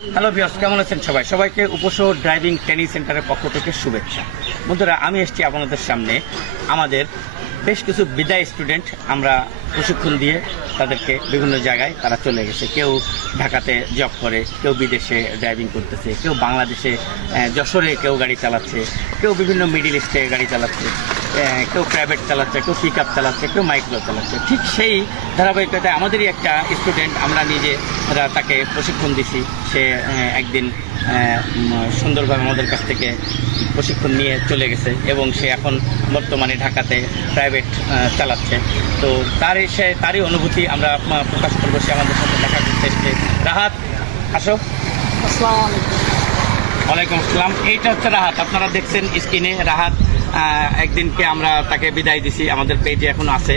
Hello viewers, কেমন আছেন সবাই? সবাইকে উপশহর ড্রাইভিং ট্রেনিং সেন্টারের পক্ষ থেকে শুভেচ্ছা। বন্ধুরা, আমি এসেছি আপনাদের সামনে আমাদের বেশ কিছু বিদায় স্টুডেন্ট আমরা প্রশিক্ষণ দিয়ে তাদেরকে বিভিন্ন জায়গায় তারা চলে গেছে। কেউ ঢাকাতে জব করে, কেউ বিদেশে ড্রাইভিং করতেছে, কেউ বাংলাদেশে যশোরে কেউ গাড়ি চালাচ্ছে, কেউ বিভিন্ন মিডিল ইস্টে গাড়ি চালাচ্ছে, কেউ প্রাইভেট চালাচ্ছে, কেউ পিক আপ চালাচ্ছে, কেউ মাইক্রো চালাচ্ছে। ঠিক সেই ধারাবাহিকতায় আমাদেরই একটা স্টুডেন্ট আমরা নিজেরা তাকে প্রশিক্ষণ দিছি। সে একদিন সুন্দরভাবে আমাদের কাছ থেকে প্রশিক্ষণ নিয়ে চলে গেছে এবং সে এখন বর্তমানে ঢাকাতে প্রাইভেট চালাচ্ছে। তো তারই অনুভূতি আমরা প্রকাশ করবো। সে আমাদের সাথে দেখা করতে এসছে। রাহাত, আসো। আসসালামু আলাইকুম। ওয়ালাইকুম আসসালাম। এইটা হচ্ছে রাহাত, আপনারা দেখছেন স্ক্রিনে। রাহাত একদিনকে আমরা তাকে বিদায় দিছি, আমাদের পেজে এখন আছে,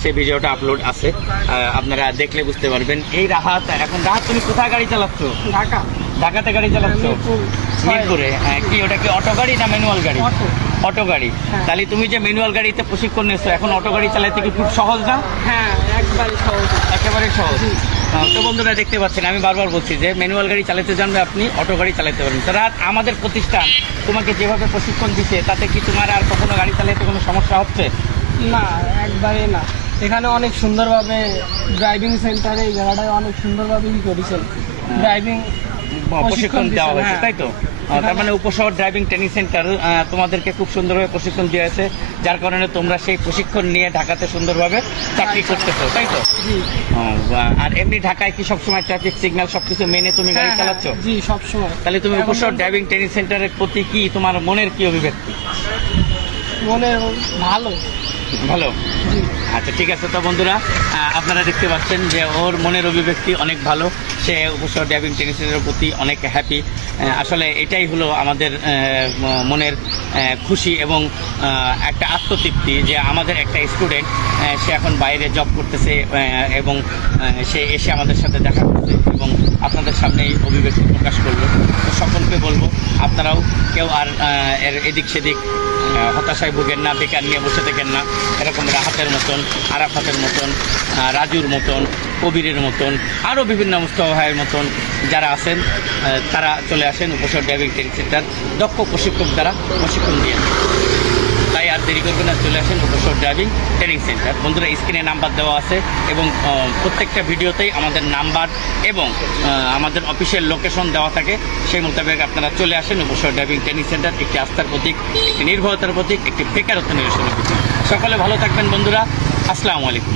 সেই ভিডিওটা আপলোড আছে, আপনারা দেখলে বুঝতে পারবেন। এই রাহাত তুমি কোথায় গাড়ি চালাচ্ছ? ঢাকাতে গাড়ি চালাচ্ছ? মিরপুরে। কি ওটা কি অটো গাড়ি না ম্যানুয়াল গাড়ি? অটো গাড়ি। তাহলে তুমি যে ম্যানুয়াল গাড়িতে প্রশিক্ষণ নিচ্ছ, এখন অটো গাড়ি চালাতে কি খুব সহজ না? হ্যাঁ, একেবারে সহজ। তো বন্ধুরা, দেখতে পাচ্ছেন আমি বারবার বলছি যে ম্যানুয়াল গাড়ি চালাতে জানলে আপনি অটো গাড়ি চালাতে পারবেন। তারা আমাদের প্রতিষ্ঠান তোমাকে যেভাবে প্রশিক্ষণ দিচ্ছে, তাতে কি তোমার আর কখনো গাড়ি চালাতে কোনো সমস্যা হচ্ছে? না, একবারে না। এখানে অনেক সুন্দরভাবে ড্রাইভিং সেন্টারে এই জায়গাটায় অনেক সুন্দরভাবে করেছেন ড্রাইভিং প্রশিক্ষণ দেওয়া হয়েছে, তাই তো? তার মানে উপশহর ড্রাইভিং ট্রেনিং সেন্টার তোমাদেরকে খুব সুন্দরভাবে প্রশিক্ষণ দিয়েছে, যার কারণে তোমরা সেই প্রশিক্ষণ নিয়ে ঢাকাতে সুন্দরভাবে চাকরি করতেছো, তাই তো? আর এমনি ঢাকায় কি সবসময় ট্রাফিক সিগন্যাল সবকিছু মেনে তুমি গাড়ি চালাচ্ছ? জি, সবসময়। তাহলে তুমি উপশহর ড্রাইভিং ট্রেনিং সেন্টারের প্রতি কি তোমার মনের কি অভিব্যক্তি? মনে ভালো। আচ্ছা, ঠিক আছে। তো বন্ধুরা, আপনারা দেখতে পাচ্ছেন যে ওর মনের অভিব্যক্তি অনেক ভালো। সে উপশহর ড্রাইভিং ট্রেনিং সেন্টারের প্রতি অনেক হ্যাপি। আসলে এটাই হলো আমাদের মনের খুশি এবং একটা আত্মতৃপ্তি যে আমাদের একটা স্টুডেন্ট সে এখন বাইরে জব করতেছে এবং সে এসে আমাদের সাথে দেখা করছে এবং আপনাদের সামনে এই অভিব্যক্তি প্রকাশ করলো। তো সকলকে বলবো, আপনারাও কেউ আর এদিক সেদিক হতাশায় ভোগেন না, বেকার নিয়ে বসে থাকেন না। এরকম রাহাতের মতন, আরাফাতের মতন, রাজুর মতন, কবিরের মতন, আরও বিভিন্ন মুস্তফা মতন যারা আছেন, তারা চলে আসেন উপশহর ড্রাইভিং ট্রেনিং সেন্টার। দক্ষ প্রশিক্ষক দ্বারা প্রশিক্ষণ দিয়ে, তাই আর দেরি করবেন না, চলে আসেন উপশহর ড্রাইভিং ট্রেনিং সেন্টার। বন্ধুরা, স্ক্রিনে নাম্বার দেওয়া আছে এবং প্রত্যেকটা ভিডিওতেই আমাদের নাম্বার এবং আমাদের অফিসিয়াল লোকেশন দেওয়া থাকে। সেই মোতাবেক আপনারা চলে আসেন উপশহর ড্রাইভিং ট্রেনিং সেন্টার। একটি আস্থার প্রতীক, একটি নির্ভরতার প্রতীক, একটি বেকারত্ব নিরসনের প্রতীক। সকলে ভালো থাকবেন বন্ধুরা। আসসালামু আলাইকুম।